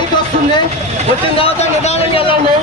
Bike వస్తుంది, వచ్చిన తర్వాత నిదానంగా వెళ్ళండి.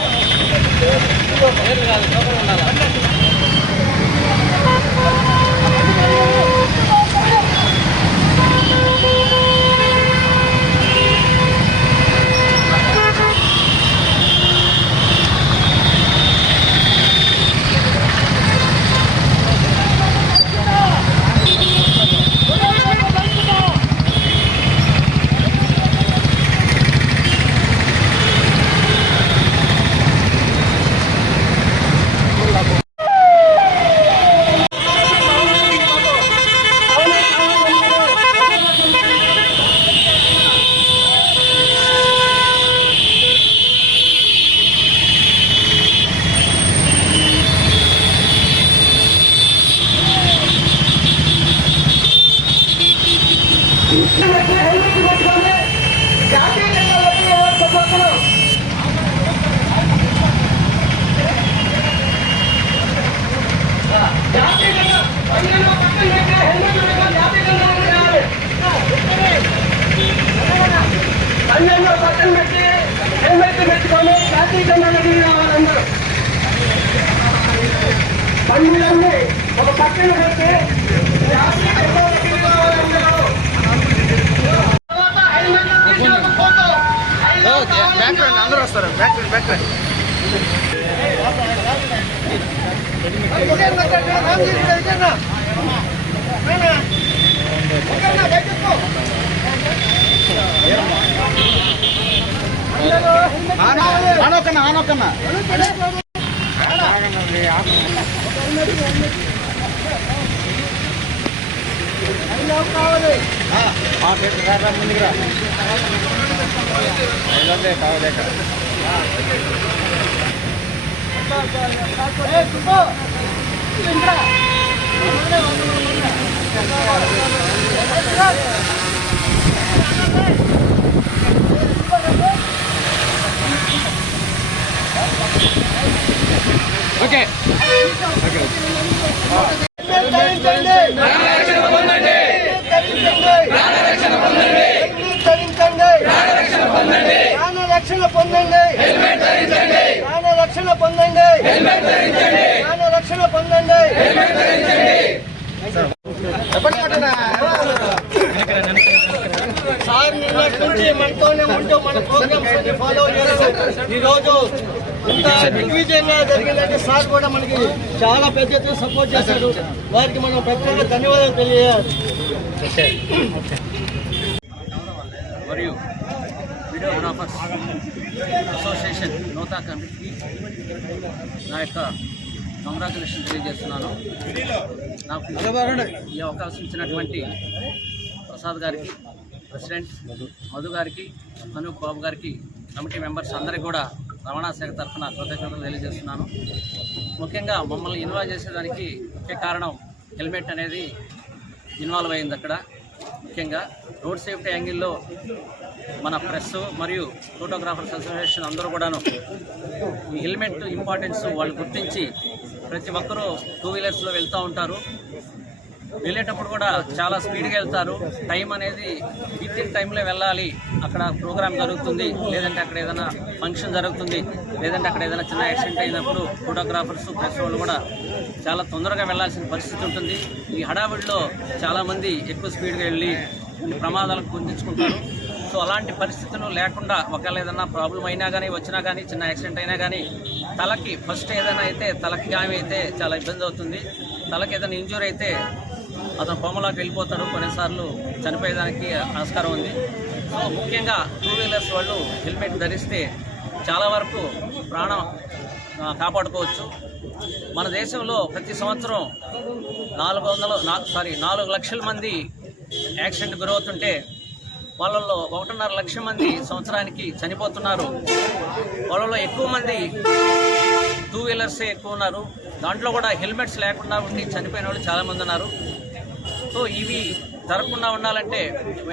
పక్కన పెట్టి హెల్మెట్ పెట్టుకొని ట్రాఫిక్ రావాలందరూ బండిలన్నీ ఒక పక్కన పెట్టి అందరూ వస్తారు. ఆనొక్కన్నా ముందుకు రా కావలేక ఓకే రక్షణ పొందండి, రక్షణ పొందండి, రక్షణ పొందండి. సార్ నిన్నటి నుంచి మనతోనే ఉంటూ మన ప్రోగ్రామ్స్ అన్ని ఫాలో చేస్తూ ఈరోజు ఇంత దిగ్విజయంగా జరిగిందంటే సార్ కూడా మనకి చాలా పెద్ద ఎత్తున సపోర్ట్ చేశారు. వారికి మనం ప్రత్యేక ధన్యవాదాలు తెలియజేయాలి. మరియు వీడియోగ్రాఫర్స్ అసోసియేషన్ నోతా కమిటీకి నా యొక్క కంగ్రాచులేషన్ తెలియజేస్తున్నాను. నాకు ఈ అవకాశం ఇచ్చినటువంటి ప్రసాద్ గారికి, ప్రెసిడెంట్ మధు గారికి, అనూప్ బాబు గారికి, కమిటీ మెంబర్స్ అందరికీ కూడా రవాణా శాఖ తరఫున కృతజ్ఞతలు తెలియజేస్తున్నాను. ముఖ్యంగా మమ్మల్ని ఇన్వాల్వ్ చేసేదానికి ముఖ్య కారణం హెల్మెట్ అనేది ఇన్వాల్వ్ అయింది. అక్కడ ముఖ్యంగా రోడ్ సేఫ్టీ యాంగిల్లో మన ప్రెస్ మరియు ఫోటోగ్రాఫర్స్ అసోసియేషన్ అందరూ కూడాను ఈ హెల్మెట్ ఇంపార్టెన్స్ వాళ్ళు గుర్తించి ప్రతి ఒక్కరూ టూ వీలర్స్లో వెళ్తూ ఉంటారు. వెళ్ళేటప్పుడు కూడా చాలా స్పీడ్గా వెళ్తారు. టైం అనేది విత్ ఇన్ టైంలో వెళ్ళాలి. అక్కడ ప్రోగ్రామ్ జరుగుతుంది, లేదంటే అక్కడ ఏదైనా ఫంక్షన్ జరుగుతుంది, లేదంటే అక్కడ ఏదైనా చిన్న యాక్సిడెంట్ అయినప్పుడు ఫోటోగ్రాఫర్స్ ప్రెస్ వాళ్ళు కూడా చాలా తొందరగా వెళ్లాల్సిన పరిస్థితి ఉంటుంది. ఈ హడావిడిలో చాలామంది ఎక్కువ స్పీడ్గా వెళ్ళి ప్రమాదాలకు పొందించుకుంటారు. సో అలాంటి పరిస్థితులు లేకుండా ఒకవేళ ఏదైనా ప్రాబ్లం అయినా కానీ, వచ్చినా కానీ, చిన్న యాక్సిడెంట్ అయినా కానీ తలకి ఫస్ట్ ఏదైనా అయితే తలకి గాయం అయితే చాలా ఇబ్బంది అవుతుంది. తలకి ఏదైనా ఇంజూరీ అయితే అతను పొమ్మలోకి వెళ్ళిపోతాడు, కొన్నిసార్లు చనిపోయేదానికి ఆస్కారం ఉంది. సో ముఖ్యంగా టూ వీలర్స్ వాళ్ళు హెల్మెట్ ధరిస్తే చాలా వరకు ప్రాణం కాపాడుకోవచ్చు. మన దేశంలో ప్రతి సంవత్సరం 4 లక్షల మంది యాక్సిడెంట్ గురవుతుంటే వాళ్ళల్లో 1.5 లక్షల మంది సంవత్సరానికి చనిపోతున్నారు. వాళ్ళలో ఎక్కువ మంది టూ వీలర్సే ఎక్కువ ఉన్నారు. దాంట్లో కూడా హెల్మెట్స్ లేకుండా ఉండి చనిపోయిన వాళ్ళు చాలామంది ఉన్నారు. సో ఇవి జరగకుండా ఉండాలంటే,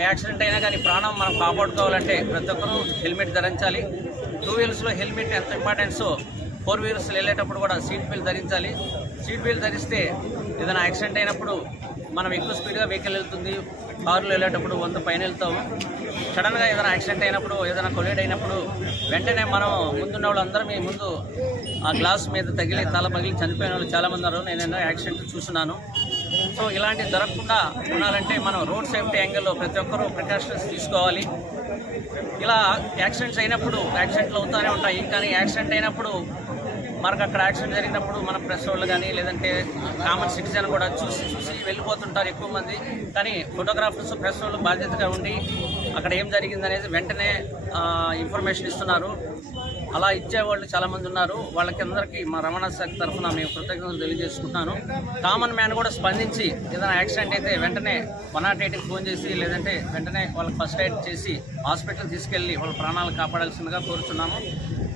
యాక్సిడెంట్ అయినా కానీ ప్రాణం మనం కాపాడుకోవాలంటే ప్రతి ఒక్కరూ హెల్మెట్ ధరించాలి. టూ వీలర్స్లో హెల్మెట్ ఎంత ఇంపార్టెన్సో 4 వీలర్స్ వెళ్ళేటప్పుడు కూడా సీట్ బెల్ట్ ధరించాలి. సీట్ బెల్ట్ ధరిస్తే ఏదైనా యాక్సిడెంట్ అయినప్పుడు మనం ఎక్కువ స్పీడ్గా వెహికల్ వెళ్తుంది, కారులో వెళ్ళేటప్పుడు 100 పైన వెళ్తాము. సడన్గా ఏదైనా యాక్సిడెంట్ అయినప్పుడు, ఏదైనా కొలీడ్ అయినప్పుడు వెంటనే మనం ముందున్న వాళ్ళందరూ మీ ముందు ఆ గ్లాస్ మీద తగిలి తల పగిలి చనిపోయిన వాళ్ళు చాలామంది ఉన్నారు. నేను ఎన్నో యాక్సిడెంట్ చూస్తున్నాను. సో ఇలాంటివి జరగకుండా ఉండాలంటే మనం రోడ్ సేఫ్టీ యాంగిల్లో ప్రతి ఒక్కరూ ప్రికాషన్స్ తీసుకోవాలి. ఇలా యాక్సిడెంట్స్ అయినప్పుడు యాక్సిడెంట్లు అవుతూనే ఉంటాయి, కానీ యాక్సిడెంట్ అయినప్పుడు మనకు అక్కడ యాక్సిడెంట్ జరిగినప్పుడు మన ప్రెస్ వాళ్ళు కానీ లేదంటే కామన్ సిటిజన్ కూడా చూసి వెళ్ళిపోతుంటారు ఎక్కువ మంది. కానీ ఫోటోగ్రాఫర్స్, ప్రెస్ వాళ్ళు బాధ్యతగా ఉండి అక్కడ ఏం జరిగింది అనేది వెంటనే ఇన్ఫర్మేషన్ ఇస్తున్నారు. అలా ఇచ్చేవాళ్ళు చాలామంది ఉన్నారు. వాళ్ళకి అందరికీ మా రవాణా శాఖ తరఫున మేము కృతజ్ఞతలు తెలియజేసుకుంటున్నాను. కామన్ మ్యాన్ కూడా స్పందించి ఏదైనా యాక్సిడెంట్ అయితే వెంటనే 108కి ఫోన్ చేసి లేదంటే వెంటనే వాళ్ళకి ఫస్ట్ ఎయిడ్ చేసి హాస్పిటల్ తీసుకెళ్ళి వాళ్ళ ప్రాణాలు కాపాడాల్సిందిగా కోరుచున్నాము.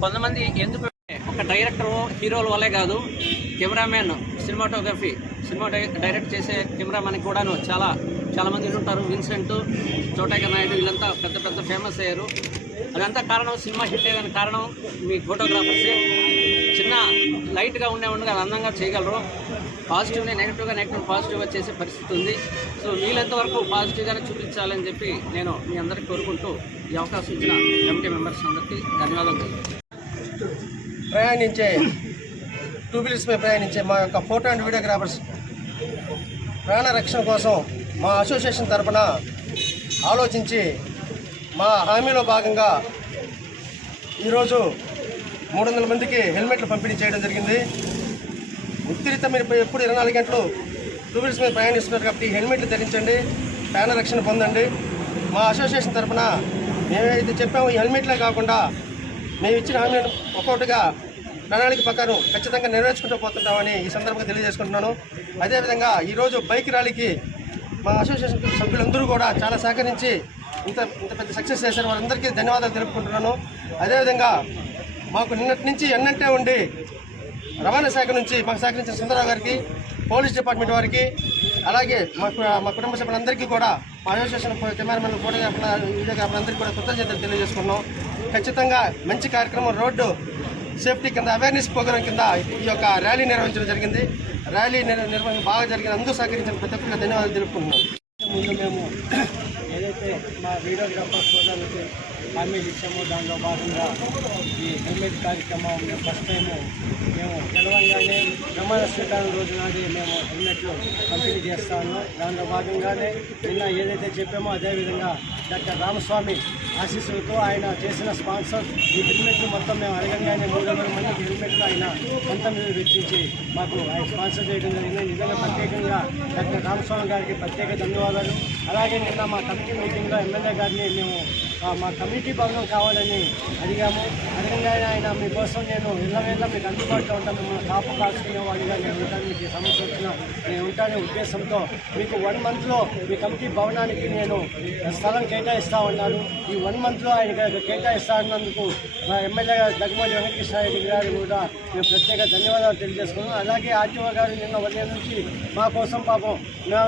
కొంతమంది ఎందుకు ఒక డైరెక్టర్, హీరోల వల్లే కాదు, కెమెరామెన్, సినిమా డైరెక్ట్ చేసే కెమెరామెన్ కూడాను చాలామంది ఉంటారు. విన్సెంట్, చోటైక నాయుడు వీళ్ళంతా పెద్ద ఫేమస్ అయ్యారు. అదంతా కారణం సినిమా హిట్ అయ్యేదానికి కారణం మీ ఫోటోగ్రాఫర్సే. చిన్న లైట్గా ఉండగా అందంగా చేయగలరు. పాజిటివ్ని నెగిటివ్ పాజిటివ్గా చేసే పరిస్థితి ఉంది. సో వీళ్ళంత వరకు పాజిటివ్గానే చూపించాలని చెప్పి నేను మీ అందరికీ కోరుకుంటూ ఈ అవకాశం ఇచ్చిన కమిటీ మెంబర్స్ అందరికీ ధన్యవాదాలు. టూ వీలర్స్పై ప్రయాణించే మా యొక్క ఫోటో అండ్ వీడియోగ్రాఫర్స్ ప్రాణ రక్షణ కోసం మా అసోసియేషన్ తరఫున ఆలోచించి మా హామీలో భాగంగా ఈరోజు 300 మందికి హెల్మెట్లు పంపిణీ చేయడం జరిగింది. ఉత్తిరిత మీరు ఎప్పుడు 24 గంటలు టూ వీలర్స్ మీద ప్రయాణిస్తున్నారు కాబట్టి హెల్మెట్లు ధరించండి, ప్రాణ రక్షణ పొందండి. మా అసోసియేషన్ తరఫున మేమైతే చెప్పాము, ఈ హెల్మెట్లే కాకుండా మేము ఇచ్చిన హామీలను ఒక్కొక్కటిగా ప్రణాళిక ప్రకారం ఖచ్చితంగా నెరవేర్చుకుంటూ పోతుంటామని ఈ సందర్భంగా తెలియజేసుకుంటున్నాను. అదేవిధంగా ఈరోజు బైక్ ర్యాలీకి మా అసోసియేషన్ సభ్యులందరూ కూడా చాలా సహకరించి ఇంత పెద్ద సక్సెస్ చేశారు. వారందరికీ ధన్యవాదాలు తెలుపుకుంటున్నాను. అదేవిధంగా మాకు నిన్నటి నుంచి ఎన్నంటే ఉండి రవాణా శాఖ నుంచి మాకు సహకరించిన సుందరరావు గారికి, పోలీస్ డిపార్ట్మెంట్ వారికి, అలాగే మా కుటుంబ సభ్యులందరికీ కూడా మా అసోసియేషన్ కెమెరామెన్, ఫోటోగ్రాఫర్ల, వీడియోగ్రాఫర్లందరికీ కూడా కృతజ్ఞతలు తెలియజేసుకున్నాం. ఖచ్చితంగా మంచి కార్యక్రమం రోడ్డు సేఫ్టీ కింద అవేర్నెస్ ప్రోగ్రాం కింద ఈ యొక్క ర్యాలీ నిర్వహించడం జరిగింది. ర్యాలీ నిర్వహణ బాగా జరిగింది. అందరూ సహకరించిన ప్రతి ఒక్కరికి ధన్యవాదాలు తెలుపుకుంటున్నాం. ముందు మేము ఏదైతే మా వీడియోగ్రాఫర్ సోదరులకి హామీలు ఇచ్చామో దానిలో భాగంగా ఈ హెల్మెట్ కార్యక్రమం ఫస్ట్ టైము మేము తెలంగాణనే ప్రమాణ స్వీకారం రోజు నాది మేము హెల్మెట్లు పంపిణీ చేస్తా ఉన్నాం. దానిలో భాగంగానే నిన్న ఏదైతే చెప్పామో అదేవిధంగా డాక్టర్ రామస్వామి ఆశీస్సులతో ఆయన చేసిన స్పాన్సర్ ఈ హెల్మెట్లు మొత్తం మేము అడగంగానే 300 మందికి హెల్మెట్లు ఆయన మొత్తం వెచ్చించి మాకు ఆయన స్పాన్సర్ చేయడం జరిగింది. నిజంగా ప్రత్యేకంగా డాక్టర్ రామస్వామి గారికి ప్రత్యేక ధన్యవాదాలు. అలాగే నిన్న మా కమిటీ మీటింగ్లో ఎమ్మెల్యే గారిని మేము మా కమిటీ భవనం కావాలని అడిగాము. అడగంగానే ఆయన మీకోసం నేను ఇళ్ళవేళ్ళ మీకు అందుబాటులో ఉంటాను, మిమ్మల్ని కాపు కాల్చుకునే వాడిగా నేను ఉంటాను, మీకు సమస్య వచ్చినా నేను ఉంటానే ఉద్దేశంతో మీకు 1 మంత్లో మీ కమిటీ భవనానికి నేను స్థలం కేటాయిస్తా ఉన్నాను. ఈ 1 మంత్లో ఆయన కేటాయిస్తా ఉన్నందుకు మా ఎమ్మెల్యే గారు దగ్గుమల్లి వెంకటకృష్ణారెడ్డి గారు కూడా మేము ప్రత్యేక ధన్యవాదాలు తెలియజేసుకున్నాం. అలాగే ఆర్టీఓ గారు నిన్న ఉదయం నుంచి మా కోసం పాపం మా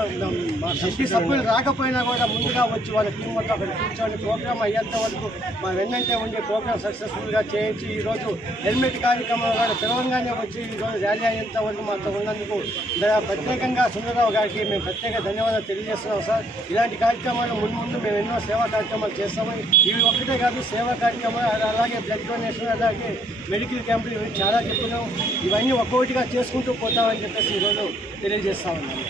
కమిటీ సభ్యులు రాకపోయినా కూడా ముందుగా వచ్చి వాళ్ళ టీం మొత్తం అక్కడ కూర్చొని ప్రోగ్రామ్ అయ్యేంత వరకు మా వెన్నంటే ఉండే ప్రోగ్రామ్ సక్సెస్ఫుల్గా చేయించి ఈరోజు హెల్మెట్ కార్యక్రమం కూడా తెలంగాణ వచ్చి ఈరోజు ర్యాలీ అయ్యేంత వరకు మాతో ఉన్నందుకు ప్రత్యేకంగా సుందరరావు గారికి మేము ప్రత్యేక ధన్యవాదాలు తెలియజేస్తున్నాం సార్. ఇలాంటి కార్యక్రమాలు ముందు మేము ఎన్నో సేవా కార్యక్రమాలు చేస్తాము. ఇవి ఒక్కటే కాదు, సేవా కార్యక్రమాలు అలాగే బ్లడ్ డొనేషన్, అలాగే మెడికల్ క్యాంపులు ఇవి చాలా చెప్తున్నాం. ఇవన్నీ ఒక్కొక్కటిగా చేసుకుంటూ పోతామని చెప్పేసి ఈరోజు తెలియజేస్తా ఉన్నాము.